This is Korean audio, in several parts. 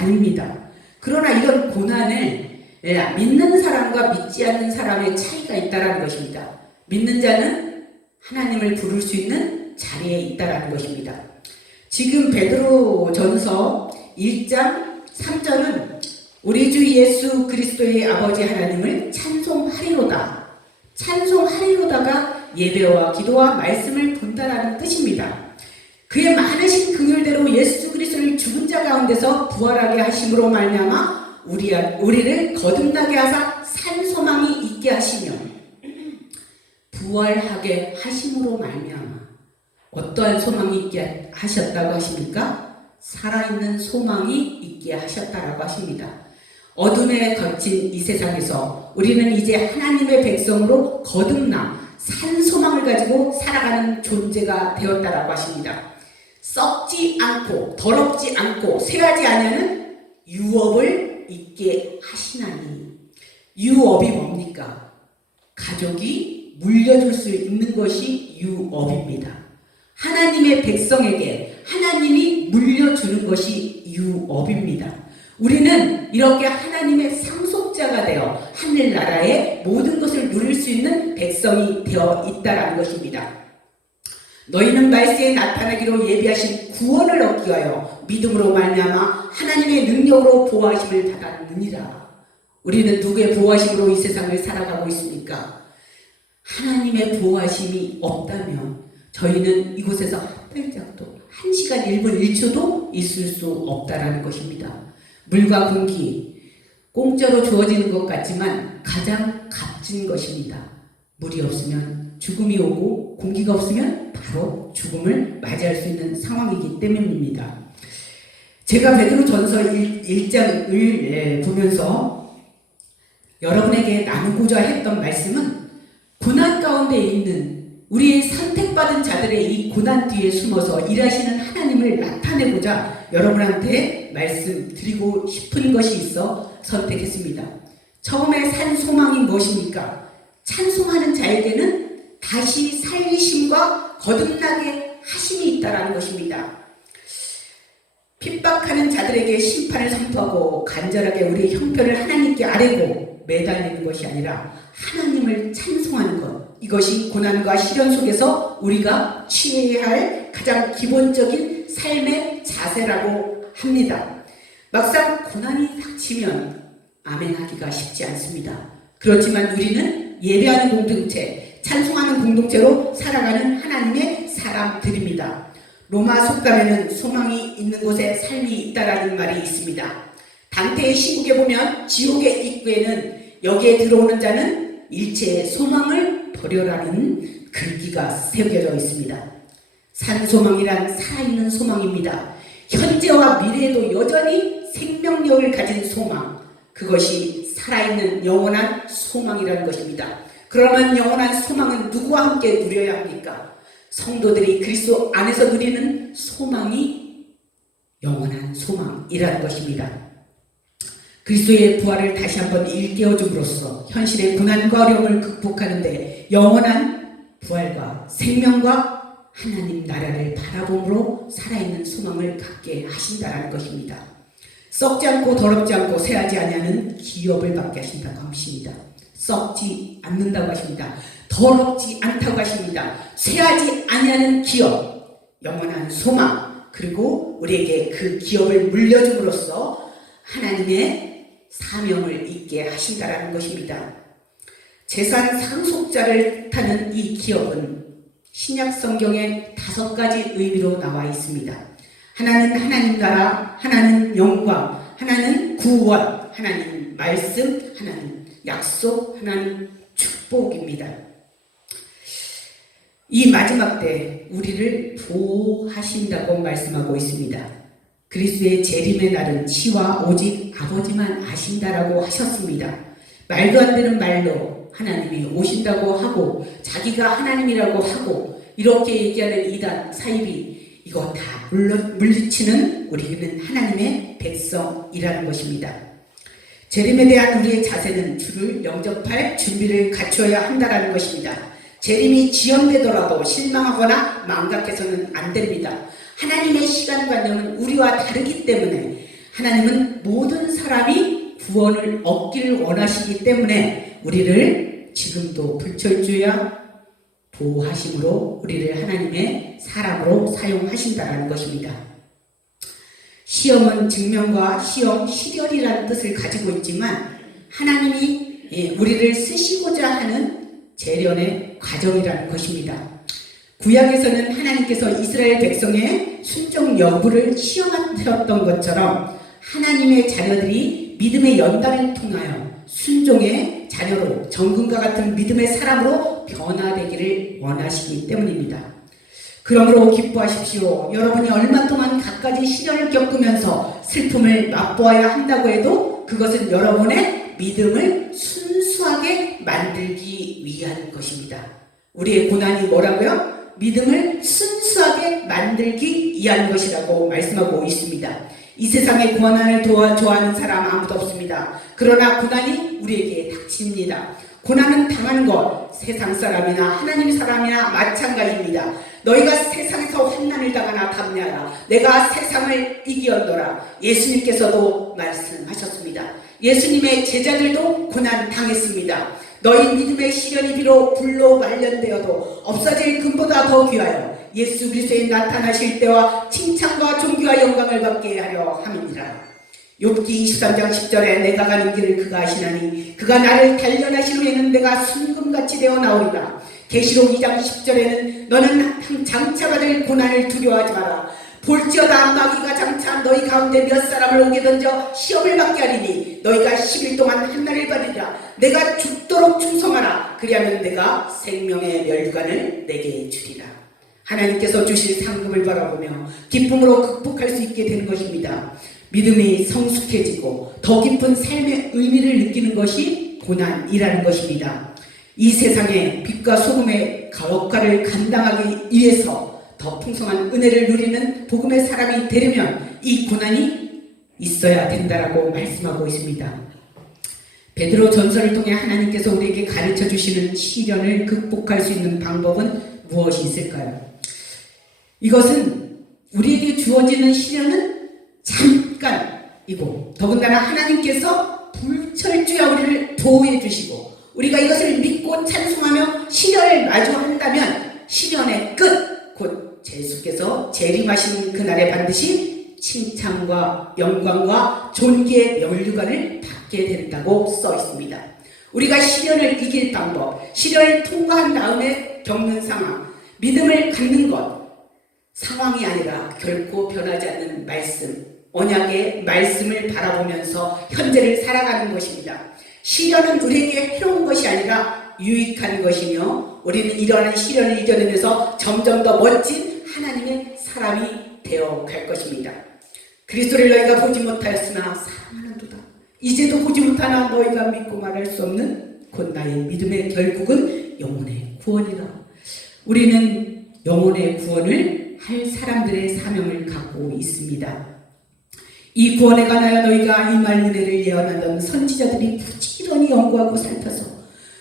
아닙니다. 그러나 이런 고난을 믿는 사람과 믿지 않는 사람의 차이가 있다는 것입니다. 믿는 자는 하나님을 부를 수 있는 자리에 있다는 것입니다. 지금 베드로전서 1장 3절은 우리 주 예수 그리스도의 아버지 하나님을 찬송하리로다. 찬송하리로다가 예배와 기도와 말씀을 본다라는 뜻입니다. 그의 많으신 긍휼대로 예수 그리스도를 죽은 자 가운데서 부활하게 하심으로 말미암아 우리를 거듭나게 하사 산 소망이 있게 하시며, 부활하게 하심으로 말미암아 어떠한 소망이 있게 하셨다고 하십니까? 살아있는 소망이 있게 하셨다라고 하십니다. 어둠에 갇힌 이 세상에서 우리는 이제 하나님의 백성으로 거듭나 산 소망을 가지고 살아가는 존재가 되었다라고 하십니다. 썩지 않고 더럽지 않고 쇠하지 아니하는 유업을 있게 하시나니. 유업이 뭡니까? 가족이 물려줄 수 있는 것이 유업입니다. 하나님의 백성에게 하나님이 물려주는 것이 유업입니다. 우리는 이렇게 하나님의 상속자가 되어 하늘나라의 모든 것을 누릴 수 있는 백성이 되어 있다는 것입니다. 너희는 말세에 나타나기로 예비하신 구원을 얻기 위하여 믿음으로 말미암아 하나님의 능력으로 보호하심을 받았느니라. 우리는 누구의 보호하심으로 이 세상을 살아가고 있습니까? 하나님의 보호하심이 없다면 저희는 이곳에서 한 발짝도, 1시간 1분 1초도 있을 수 없다라는 것입니다. 물과 공기, 공짜로 주어지는 것 같지만 가장 값진 것입니다. 물이 없으면 죽음이 오고 공기가 없으면 바로 죽음을 맞이할 수 있는 상황이기 때문입니다. 제가 베드로전서 1장을 보면서 여러분에게 나누고자 했던 말씀은, 고난 가운데 있는 우리의 선택받은 자들의 이 고난 뒤에 숨어서 일하시는 하나님을 나타내고자 여러분한테 말씀드리고 싶은 것이 있어 선택했습니다. 처음에 산 소망이 무엇입니까? 찬송하는 자에게는 다시 살리심과 거듭나게 하심이 있다는 것입니다. 핍박하는 자들에게 심판을 선포하고 간절하게 우리의 형편을 하나님께 아뢰고 매달리는 것이 아니라 하나님을 찬송하는 것, 이것이 고난과 시련 속에서 우리가 취해야 할 가장 기본적인 삶의 자세라고 합니다. 막상 고난이 닥치면 아멘하기가 쉽지 않습니다. 그렇지만 우리는 예배하는 공동체, 찬송하는 공동체로 살아가는 하나님의 사람들입니다. 로마 속담에는 소망이 있는 곳에 삶이 있다라는 말이 있습니다. 단테의 신국에 보면 지옥의 입구에는 여기에 들어오는 자는 일체의 소망을 버려라는 글귀가 새겨져 있습니다. 산소망이란 살아있는 소망입니다. 현재와 미래에도 여전히 생명력을 가진 소망, 그것이 살아있는 영원한 소망이라는 것입니다. 그러면 영원한 소망은 누구와 함께 누려야 합니까? 성도들이 그리스도 안에서 누리는 소망이 영원한 소망이라는 것입니다. 그리스도의 부활을 다시 한번 일깨워줌으로써 현실의 고난과 어려움을 극복하는 데 영원한 부활과 생명과 하나님 나라를 바라봄으로 살아있는 소망을 갖게 하신다는 것입니다. 썩지 않고 더럽지 않고 쇠하지 아니하는 기업을 받게 하신다고 하십니다. 썩지 않는다고 하십니다. 더럽지 않다고 하십니다. 쇠하지 아니하는 기업, 영원한 소망, 그리고 우리에게 그 기업을 물려줌으로써 하나님의 사명을 잊게 하신다라는 것입니다. 재산 상속자를 타는 이 기업은 신약 성경에 5가지 의미로 나와 있습니다. 하나는 하나님 나라, 하나는 영광, 하나는 구원, 하나는 말씀, 하나는 약속, 하나는 축복입니다. 이 마지막 때 우리를 보호하신다고 말씀하고 있습니다. 그리스도의 재림의 날은 치와 오직 아버지만 아신다라고 하셨습니다. 말도 안 되는 말로 하나님이 오신다고 하고 자기가 하나님이라고 하고 이렇게 얘기하는 이단 사이비, 이거 다 물리치는 우리는 하나님의 백성이라는 것입니다. 재림에 대한 우리의 자세는 주를 영접할 준비를 갖춰야 한다는 것입니다. 재림이 지연되더라도 실망하거나 망각해서는 안 됩니다. 하나님의 시간관념은 우리와 다르기 때문에 하나님은 모든 사람이 구원을 얻기를 원하시기 때문에 우리를 지금도 불철주야 보호하심으로 우리를 하나님의 사람으로 사용하신다는 것입니다. 시험은 증명과 시험, 시련이라는 뜻을 가지고 있지만 하나님이 우리를 쓰시고자 하는 재련의 과정이라는 것입니다. 구약에서는 하나님께서 이스라엘 백성의 순종 여부를 시험하셨던 것처럼 하나님의 자녀들이 믿음의 연단을 통하여 순종의 자녀로 정금과 같은 믿음의 사람으로 변화되기를 원하시기 때문입니다. 그러므로 기뻐하십시오. 여러분이 얼마 동안 갖가지 시련을 겪으면서 슬픔을 맛보아야 한다고 해도 그것은 여러분의 믿음을 순수하게 만들기 위한 것입니다. 우리의 고난이 뭐라고요? 믿음을 순수하게 만들기 위한 것이라고 말씀하고 있습니다. 이 세상에 고난을 좋아하는 사람 아무도 없습니다. 그러나 고난이 우리에게 닥칩니다. 고난은 당하는 것 세상 사람이나 하나님 사람이나 마찬가지입니다. 너희가 세상에서 환난을 당하나 담냐라. 내가 세상을 이기었노라. 예수님께서도 말씀하셨습니다. 예수님의 제자들도 고난 당했습니다. 너희 믿음의 시련이 비록 불로 말년되어도 없어질 금보다 더 귀하여 예수 그리스도에 나타나실 때와 칭찬과 존귀와 영광을 받게 하려 함이니라. 욥기 23장 10절에 내가 가는 길을 그가 아시나니 그가 나를 단련하신 후에는 내가 순금같이 되어 나오리라. 계시록 2장 10절에는 너는 장차받을 고난을 두려워하지 마라. 볼지어다 마귀가 장차 너희 가운데 몇 사람을 오게 던져 시험을 받게 하리니 너희가 10일 동안 한날을 받으리라. 내가 죽도록 충성하라. 그리하면 내가 생명의 멸류관을 내게 주리라. 하나님께서 주실 상급을 바라보며 기쁨으로 극복할 수 있게 되는 것입니다. 믿음이 성숙해지고 더 깊은 삶의 의미를 느끼는 것이 고난이라는 것입니다. 이 세상에 빛과 소금의 역할을 감당하기 위해서 더 풍성한 은혜를 누리는 복음의 사람이 되려면 이 고난이 있어야 된다라고 말씀하고 있습니다. 베드로 전서를 통해 하나님께서 우리에게 가르쳐 주시는 시련을 극복할 수 있는 방법은 무엇이 있을까요? 이것은 우리에게 주어지는 시련은 잠깐이고 더군다나 하나님께서 불철주야 우리를 보호해 주시고 우리가 이것을 믿고 찬송하며 시련을 마주한다면 시련의 끝, 곧 예수께서 재림하시는 그날에 반드시 칭찬과 영광과 존귀의 멸류관을 받게 된다고 써 있습니다. 우리가 시련을 이길 방법, 시련을 통과한 다음에 겪는 상황, 믿음을 갖는 것, 상황이 아니라 결코 변하지 않는 말씀, 언약의 말씀을 바라보면서 현재를 살아가는 것입니다. 시련은 우리에게 해로운 것이 아니라 유익한 것이며 우리는 이러한 시련을 이겨내면서 점점 더 멋진 하나님의 사람이 되어갈 것입니다. 그리스도를 너희가 보지 못하였으나 사랑하는도다. 이제도 보지 못하나 너희가 믿고 말할 수 없는 곧 나의 믿음의 결국은 영혼의 구원이라. 우리는 영혼의 구원을 할 사람들의 사명을 갖고 있습니다. 이 구원에 관하여 너희가 임할 은혜를 예언하던 선지자들이 부지런히 연구하고 살펴서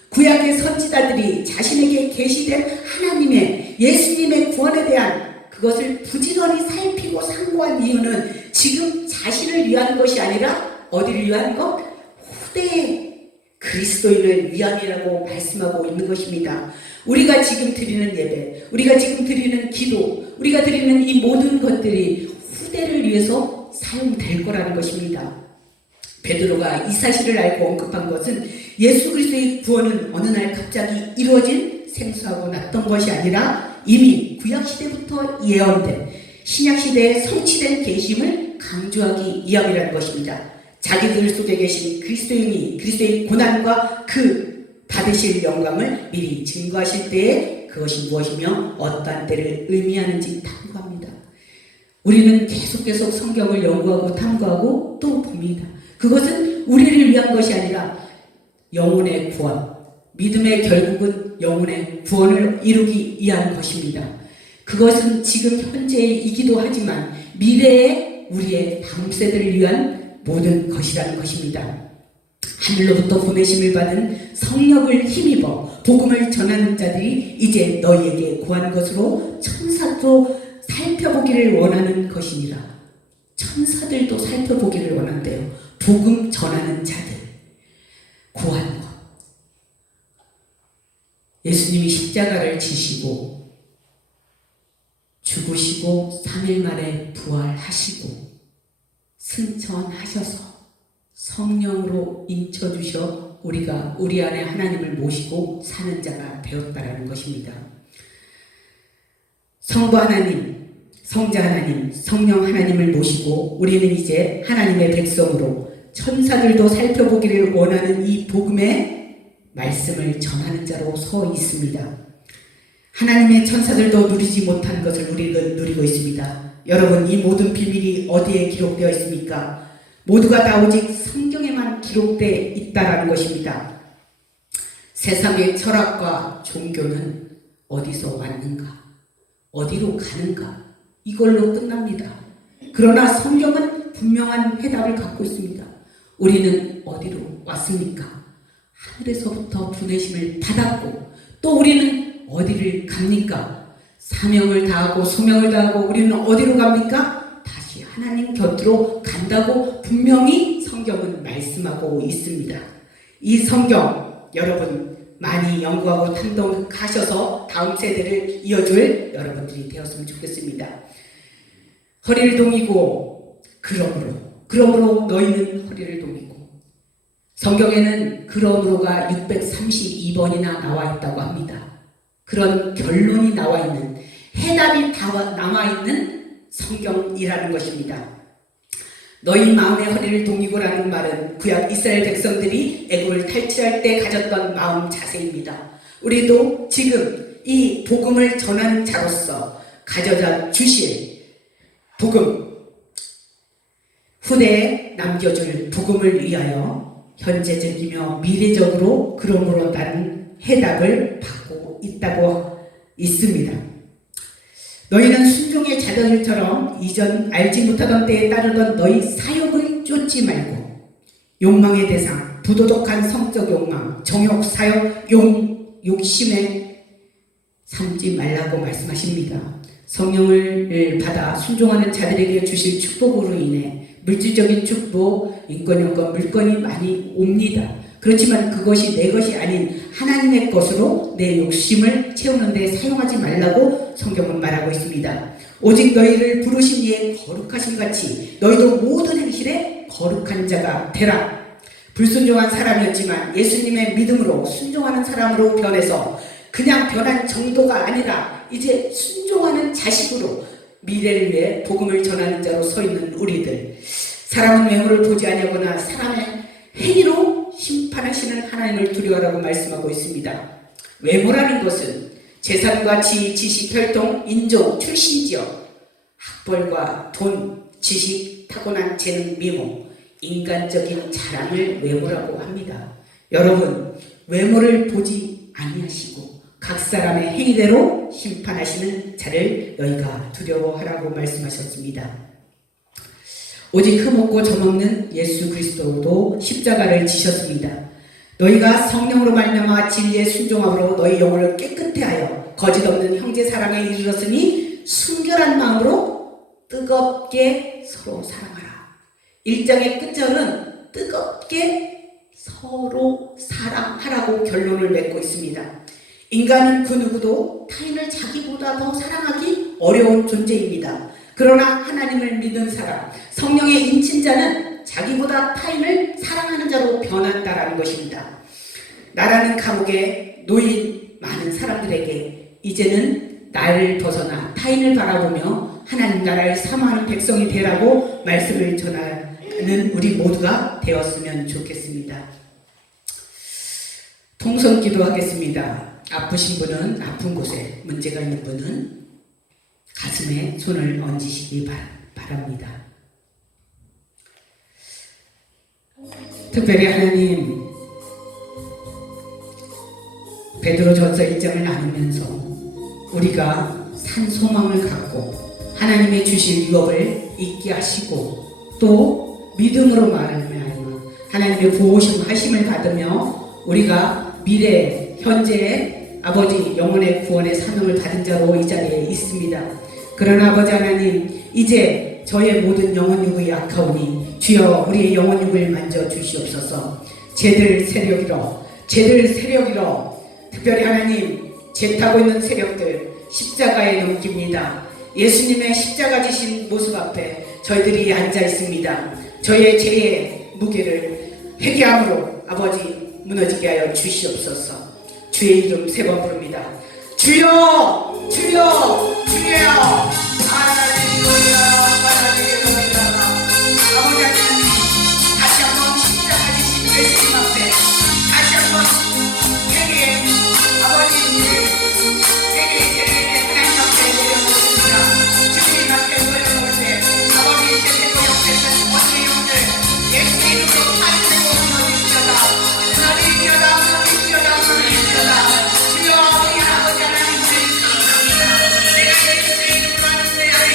구약의 선지자들이 자신에게 계시된 하나님의 예수님의 구원에 대한 그것을 부지런히 살피고 상고한 이유는 지금 자신을 위한 것이 아니라 어디를 위한 것? 후대의 그리스도인을 위함이라고 말씀하고 있는 것입니다. 우리가 지금 드리는 예배, 우리가 지금 드리는 기도, 우리가 드리는 이 모든 것들이 후대를 위해서 사용될 거라는 것입니다. 베드로가 이 사실을 알고 언급한 것은 예수 그리스도의 구원은 어느 날 갑자기 이루어진 생소하고 낯선 것이 아니라 이미 구약시대부터 예언된 신약시대에 성취된 계심을 강조하기 위함이라는 것입니다. 자기들 속에 계신 그리스도인이 그리스도의 고난과 그 받으실 영광을 미리 증거하실 때에 그것이 무엇이며 어떠한 때를 의미하는지 탐구합니다. 우리는 계속 성경을 연구하고 탐구하고 또 봅니다. 그것은 우리를 위한 것이 아니라 영혼의 구원, 믿음의 결국은 영혼의 구원을 이루기 위한 것입니다. 그것은 지금 현재이기도 하지만 미래의 우리의 다음 세대를 위한 모든 것이라는 것입니다. 하늘로부터 보내심을 받은 성령을 힘입어 복음을 전하는 자들이 이제 너희에게 구한 것으로 천사도 살펴보기를 원하는 것이니라. 천사들도 살펴보기를 원한대요. 복음 전하는 자들 구하는 것. 예수님이 십자가를 지시고 죽으시고 3일 만에 부활하시고 승천하셔서 성령으로 인쳐주셔 우리가 우리 안에 하나님을 모시고 사는 자가 되었다라는 것입니다. 성부 하나님, 성자 하나님, 성령 하나님을 모시고 우리는 이제 하나님의 백성으로 천사들도 살펴보기를 원하는 이 복음의 말씀을 전하는 자로 서 있습니다. 하나님의 천사들도 누리지 못한 것을 우리는 누리고 있습니다. 여러분, 이 모든 비밀이 어디에 기록되어 있습니까? 모두가 다 오직 성경에만 기록되어 있다라는 것입니다. 세상의 철학과 종교는 어디서 왔는가? 어디로 가는가? 이걸로 끝납니다. 그러나 성경은 분명한 해답을 갖고 있습니다. 우리는 어디로 왔습니까? 하늘에서부터 부르심을 받았고 또 우리는 어디를 갑니까? 사명을 다하고 소명을 다하고 우리는 어디로 갑니까? 다시 하나님 곁으로 간다고 분명히 성경은 말씀하고 있습니다. 이 성경 여러분 많이 연구하고 탐독하셔서 다음 세대를 이어줄 여러분들이 되었으면 좋겠습니다. 허리를 동이고 그러므로 너희는 허리를 동이고 성경에는 그러므로가 632번이나 나와 있다고 합니다. 그런 결론이 나와 있는 해답이 다 남아 있는 성경이라는 것입니다. 너희 마음의 허리를 동이고라는 말은 구약 이스라엘 백성들이 애굽을 탈출할 때 가졌던 마음 자세입니다. 우리도 지금 이 복음을 전하는 자로서 가져다 주실 복음, 후대에 남겨줄 복음을 위하여 현재적이며 미래적으로 그러므로 나는 해답을 받고 있다고 있습니다. 너희는 순종의 자녀들처럼 이전 알지 못하던 때에 따르던 너희 사욕을 쫓지 말고 욕망의 대상, 부도덕한 성적 욕망, 정욕, 사욕, 욕심에 삼지 말라고 말씀하십니다. 성령을 받아 순종하는 자들에게 주실 축복으로 인해 물질적인 축복, 인권연금, 물건이 많이 옵니다. 그렇지만 그것이 내 것이 아닌 하나님의 것으로 내 욕심을 채우는 데 사용하지 말라고 성경은 말하고 있습니다. 오직 너희를 부르신 이의 거룩하심 같이 너희도 모든 행실에 거룩한 자가 되라. 불순종한 사람이었지만 예수님의 믿음으로 순종하는 사람으로 변해서 그냥 변한 정도가 아니라 이제 순종하는 자식으로 미래를 위해 복음을 전하는 자로 서 있는 우리들. 사람은 외모를 보지 아니하거나 사람의 행위로 심판하시는 하나님을 두려워하라고 말씀하고 있습니다. 외모라는 것은 재산과 지위, 지식, 혈통, 인종, 출신 지역, 학벌과 돈, 지식, 타고난 재능, 미모, 인간적인 자랑을 외모라고 합니다. 여러분, 외모를 보지 아니하시고 각 사람의 행위대로 심판하시는 자를 너희가 두려워하라고 말씀하셨습니다. 오직 흠없고 점없는 예수 그리스도도 십자가를 지셨습니다. 너희가 성령으로 말미암아 진리의 순종함으로 너희 영혼을 깨끗게 하여 거짓 없는 형제 사랑에 이르렀으니 순결한 마음으로 뜨겁게 서로 사랑하라. 1장의 끝절은 뜨겁게 서로 사랑하라고 결론을 맺고 있습니다. 인간은 그 누구도 타인을 자기보다 더 사랑하기 어려운 존재입니다. 그러나 하나님을 믿는 사람, 성령의 인친자는 자기보다 타인을 사랑하는 자로 변한다라는 것입니다. 나라는 감옥에 놓인 많은 사람들에게 이제는 나를 벗어나 타인을 바라보며 하나님 나라를 사모하는 백성이 되라고 말씀을 전하는 우리 모두가 되었으면 좋겠습니다. 통성 기도하겠습니다. 아프신 분은 아픈 곳에, 문제가 있는 분은 가슴에 손을 얹으시기 바랍니다. 특별히 하나님, 베드로전서 1장을 나누면서 우리가 산 소망을 갖고 하나님의 주실 유업을 잊게 하시고 또 믿음으로 말하며 하나님의 보호심 하심을 받으며 우리가 미래 현재의 아버지 영혼의 구원의 사명을 받은 자로 이 자리에 있습니다. 그러나 아버지 하나님, 이제 저의 모든 영혼육의 약하오니 주여 우리의 영혼육을 만져 주시옵소서. 죄들 세력이로 특별히 하나님 죄 타고 있는 세력들 십자가에 넘깁니다. 예수님의 십자가 지신 모습 앞에 저희들이 앉아 있습니다. 저의 죄의 무게를 회개함으로 아버지 무너지게 하여 주시옵소서. 주의 이름 세 번 부릅니다. 주여 주여 주여. 할렐루야 할렐루야. 아버지 하나님 다시 한번 십자가 지신 예수님 앞에 다시 한번 회개 아버지 회개의 죄를 하나님 앞에 내려놓습니다. 주님 앞에 내려놓을 때 아버지 제대로 옆에서 원의 영들 예수의 이름으로 하늘고 무너지시다. 무너지시다 무너지시다 무너지시다. 주여 우리 아버지 하나님 내가 예수의 이름으로 하는데 하나님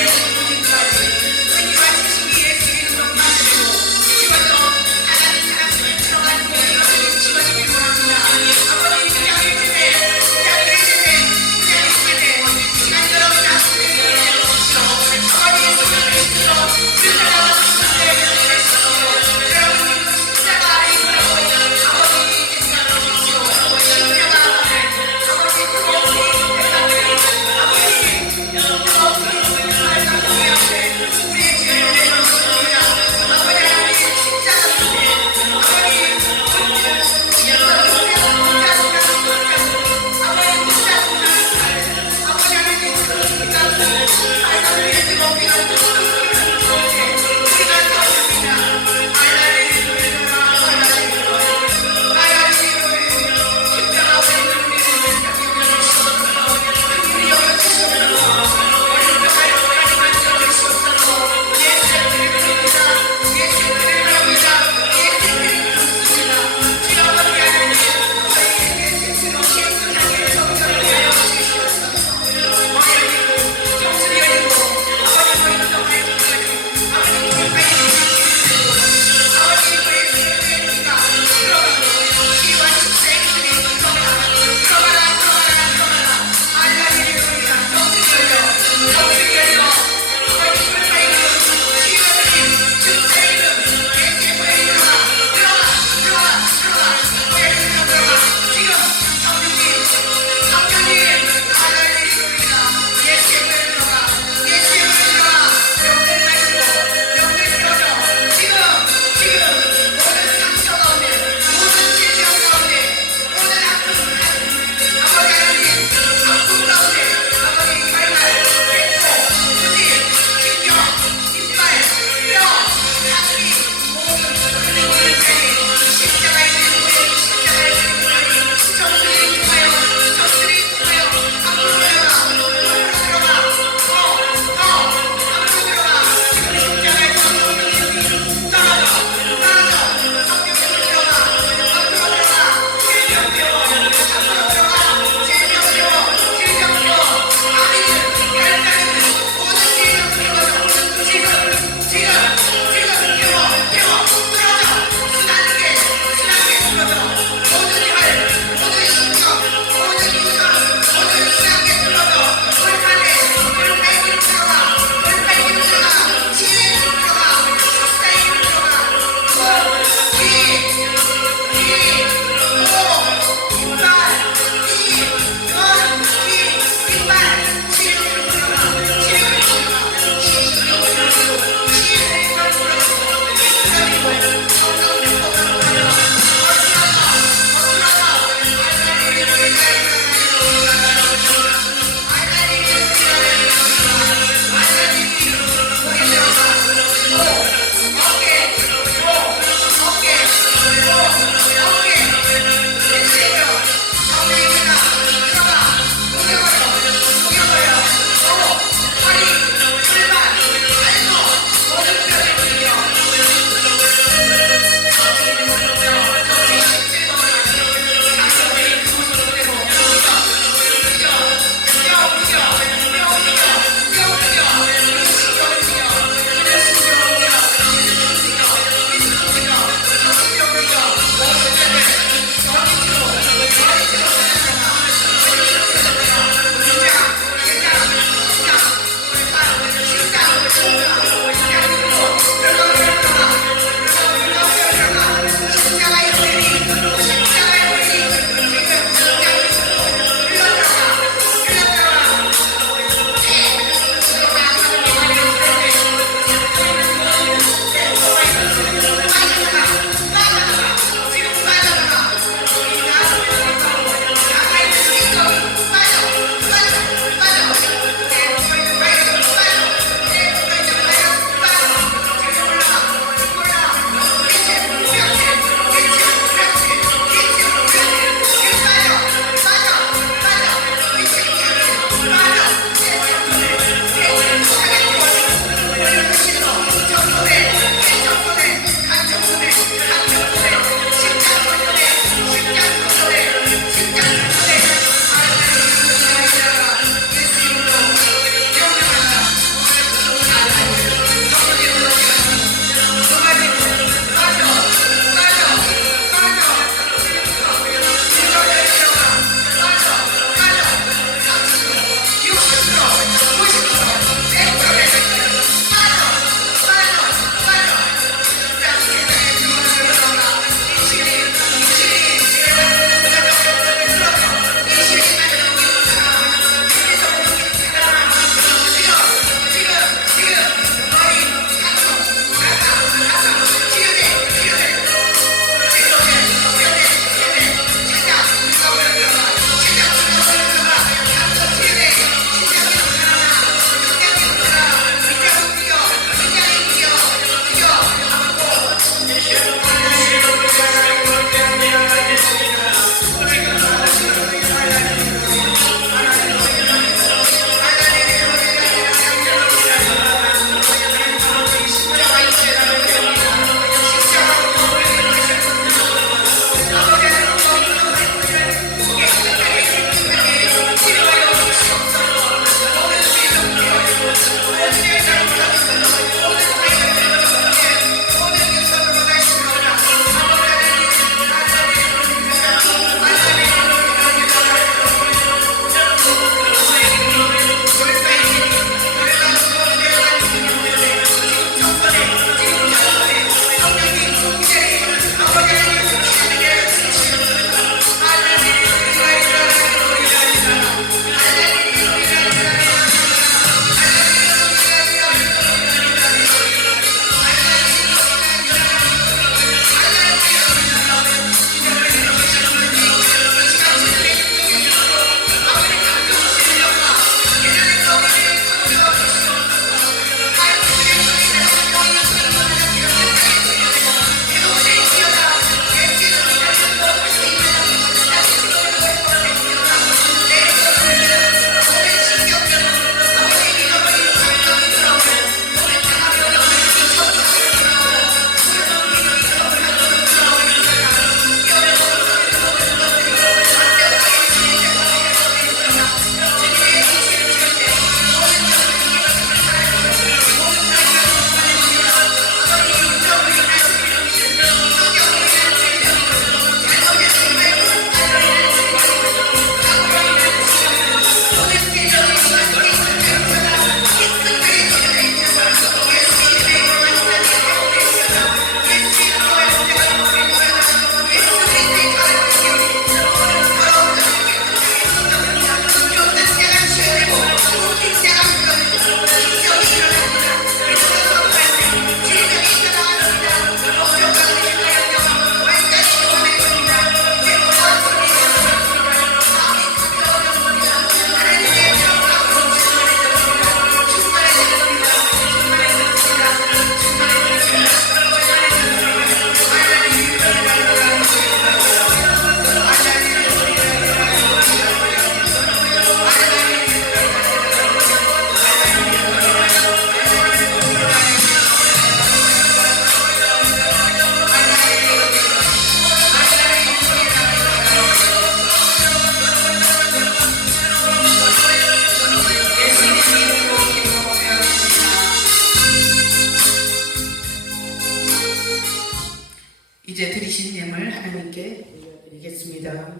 이제 드리신 예물 하나님께 올려드리겠습니다.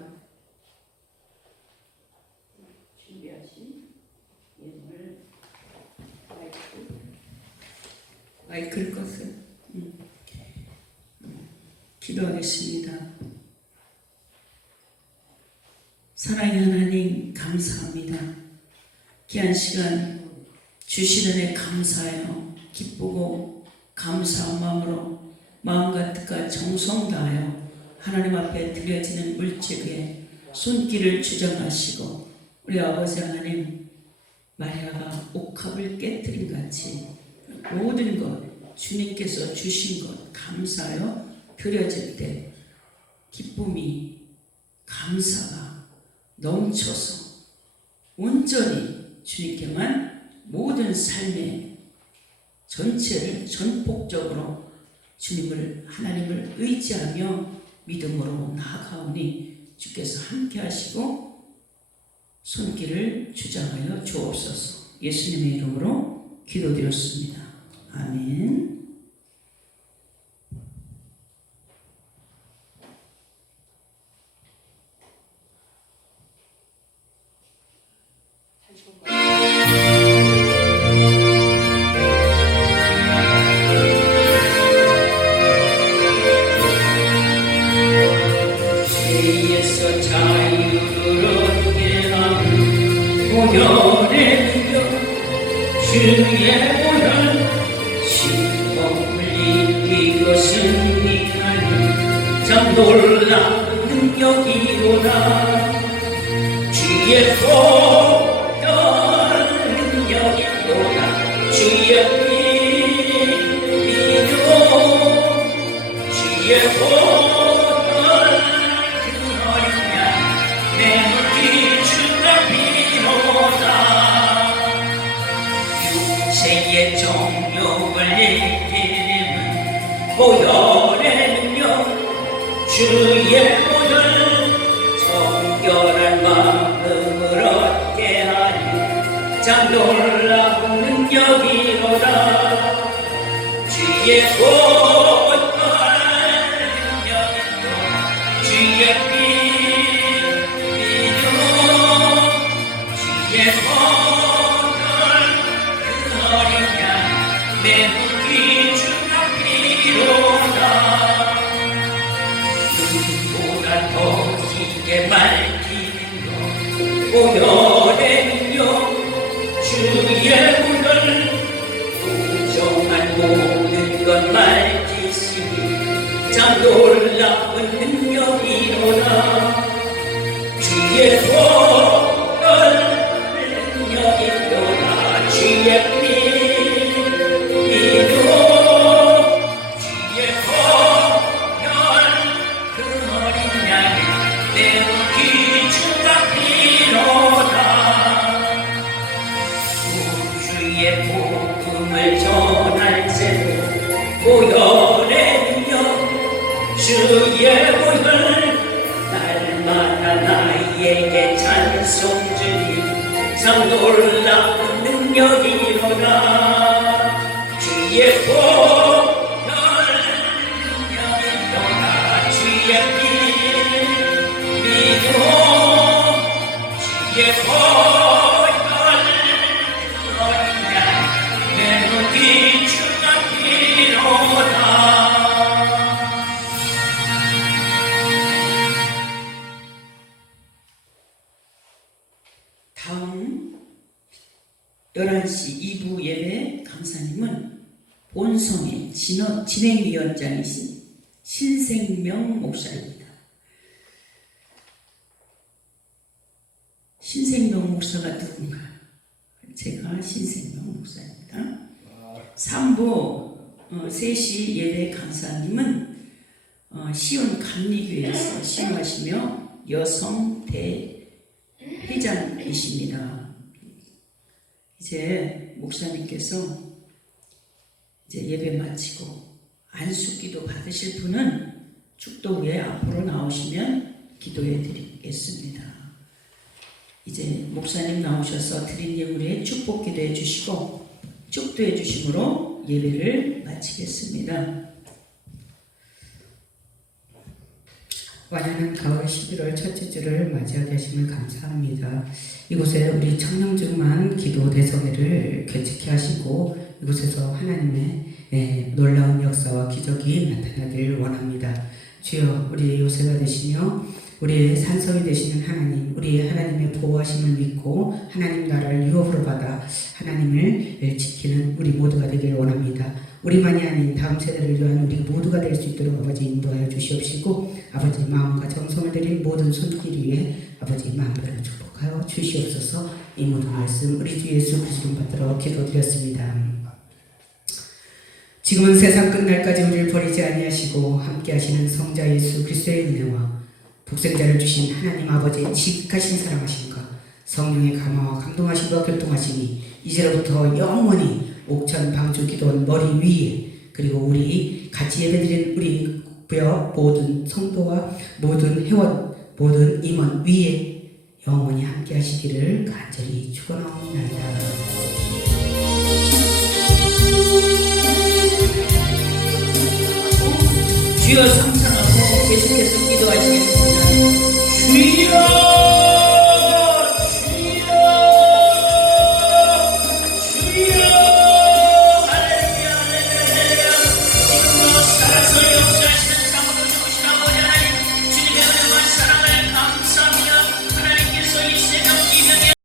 준비하신 예물 마이크를 껐어요. 기도하겠습니다. 사랑의 하나님 감사합니다. 귀한 시간 주신 은혜 감사해요. 기쁘고 감사한 마음으로 마음과 뜻과 정성 다하여 하나님 앞에 드려지는 물질 위에 손길을 주장하시고 우리 아버지 하나님 마리아가 옥합을 깨뜨린 같이 모든 것 주님께서 주신 것 감사하여 드려질 때 기쁨이 감사가 넘쳐서 온전히 주님께만 모든 삶의 전체를 전폭적으로 주님을 하나님을 의지하며 믿음으로 나아가오니 주께서 함께 하시고 손길을 주장하여 주옵소서. 예수님의 이름으로 기도드렸습니다. 아멘. 죄에서 자유를 얻게 하는 보혈의 능력 주의 보혈 신복을 이기고 승리하니 참 놀라운 능력이로다. 주의 보혈 능력이로다. 주의 피 믿어 주의 보혈 육체의 정욕을 이기는 보혈의 능력 주의 보혈 정결한 마음을 얻게 하니 참 놀라운 능력이로다. 주의 보혈 능력이로다. 주의 피 믿어 주의 보혈 내 무기 주가 필요다. 눈보다 더 깊게 밝히는 것 보혈의 능력 주의 문을 부정한 모든 것 밝히시니 참 놀라운 능력이로다. 주의 보혈 능력이로다. 주의 복음을 전할 때도 보혈의 능력 주의 보혈 날마다 나에게 찬송 주니 참 놀라운 능력이로다. 주의 보혈 능력이로다. 주의 피 믿어 주의 보혈 다음 11시 2부 예배 강사님은 본성의 진행위원장이신 신생명 목사입니다. 신생명 목사가 누군가? 제가 신생명 목사입니다. 3부 3시 예배 강사님은 시온 감리교회에서 시험하시며 여성 대회장이십니다. 이제 목사님께서 이제 예배 마치고 안수기도 받으실 분은 축도 후에 앞으로 나오시면 기도해 드리겠습니다. 이제 목사님 나오셔서 드린 예물에 축복 기도해 주시고 축도해 주심으로 예배를 마치겠습니다. 완연한 가을 11월 첫째 주를 맞이하게 하심을 감사합니다. 이곳에 우리 청명중만 기도 대성회를 개최케 하시고 이곳에서 하나님의 놀라운 역사와 기적이 나타나길 원합니다. 주여, 우리의 요새가 되시며 우리의 산성이 되시는 하나님, 우리의 하나님의 보호하심을 믿고 하나님 나라를 유업으로 받아 하나님을 지키는 우리 모두가 되길 원합니다. 우리만이 아닌 다음 세대를 위한 우리 모두가 될 수 있도록 아버지 인도하여 주시옵시고 아버지 마음과 정성을 들인 모든 손길 위에 아버지 마음대로 축복하여 주시옵소서. 이 모든 말씀 우리 주 예수 그리스도 받들어 기도드렸습니다. 지금은 세상 끝날까지 우리를 버리지 아니하시고 함께하시는 성자 예수 그리스도의 은혜와 독생자를 주신 하나님 아버지의 지극하신 사랑하심과 성령의 감화와 감동하심과 교통하심이 이제로부터 영원히 옥천 방주 기도원 머리 위에 그리고 우리 같이 예배드린 우리 부여 모든 성도와 모든 회원 모든 임원 위에 영원히 함께 하시기를 간절히 축원하옵나이다. 주여 상상하고 계속해서 기도하시겠습니다. 주여